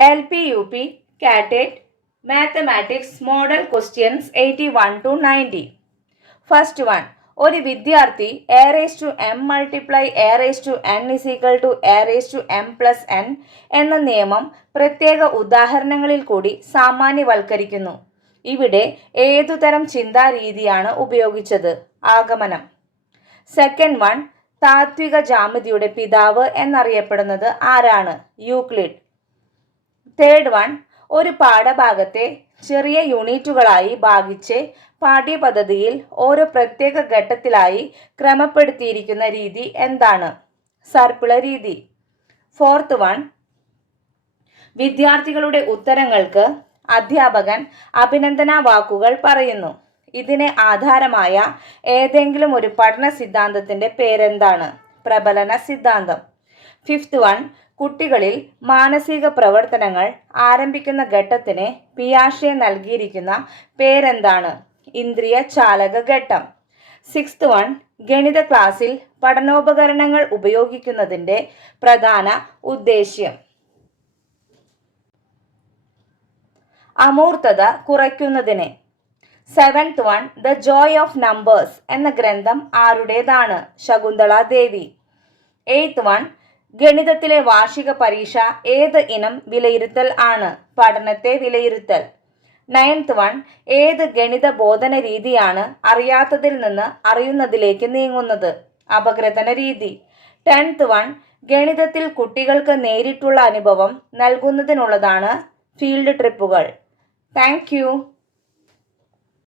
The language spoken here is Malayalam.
LP, UP, CATET, Mathematics Model Questions 81 to 90. First one. ഒരു വിദ്യാർത്ഥി a raised to m multiply a raised to n is equal to a raised to m plus n എന്ന നിയമം പ്രത്യേക ഉദാഹരണങ്ങളിൽ കൂടി സാമാന്യവൽക്കരിക്കുന്നു. ഇവിടെ ഏതുതരം ചിന്താരീതിയാണ് ഉപയോഗിച്ചത്? ആഗമനം. Second one. താത്വിക ജ്യാമിതിയുടെ പിതാവ് എന്നറിയപ്പെടുന്നത് ആരാണ്? യൂക്ലിഡ്. Third one. ഒരു പാഠഭാഗത്തെ ചെറിയ യൂണിറ്റുകളായി ഭാഗിച്ച് പാഠ്യപദ്ധതിയിൽ ഓരോ പ്രത്യേക ഘട്ടത്തിലായി ക്രമപ്പെടുത്തിയിരിക്കുന്ന രീതി എന്താണ്? സർപ്പിള രീതി. Fourth one. വിദ്യാർത്ഥികളുടെ ഉത്തരങ്ങൾക്ക് അധ്യാപകൻ അഭിനന്ദന വാക്കുകൾ പറയുന്നു. ഇതിന് ആധാരമായ ഏതെങ്കിലും ഒരു പഠന സിദ്ധാന്തത്തിൻ്റെ പേരെന്താണ്? പ്രബലന സിദ്ധാന്തം. Fifth one. കുട്ടികളിൽ മാനസിക പ്രവർത്തനങ്ങൾ ആരംഭിക്കുന്ന ഘട്ടത്തിന് പിയാഷെ നൽകിയിരിക്കുന്ന പേരെന്താണ്? ഇന്ദ്രിയ ചാലക ഘട്ടം. Sixth one. ഗണിത ക്ലാസ്സിൽ പഠനോപകരണങ്ങൾ ഉപയോഗിക്കുന്നതിൻ്റെ പ്രധാന ഉദ്ദേശ്യം? അമൂർത്തത കുറയ്ക്കുന്നതിന്. Seventh one. The joy of numbers എന്ന ഗ്രന്ഥം ആരുടേതാണ്? ശകുന്തള ദേവി. Eighth one. ഗണിതത്തിലെ വാർഷിക പരീക്ഷ ഏത് ഇനം വിലയിരുത്തൽ ആണ്? പഠനത്തെ വിലയിരുത്തൽ. Ninth one. ഏത് ഗണിത ബോധന രീതിയാണ് അറിയാത്തതിൽ നിന്ന് അറിയുന്നതിലേക്ക് നീങ്ങുന്നത്? അപഗ്രഥന രീതി. Tenth one. ഗണിതത്തിൽ കുട്ടികൾക്ക് നേരിട്ടുള്ള അനുഭവം നൽകുന്നതിനുള്ളതാണ് ഫീൽഡ് ട്രിപ്പുകൾ. Thank U.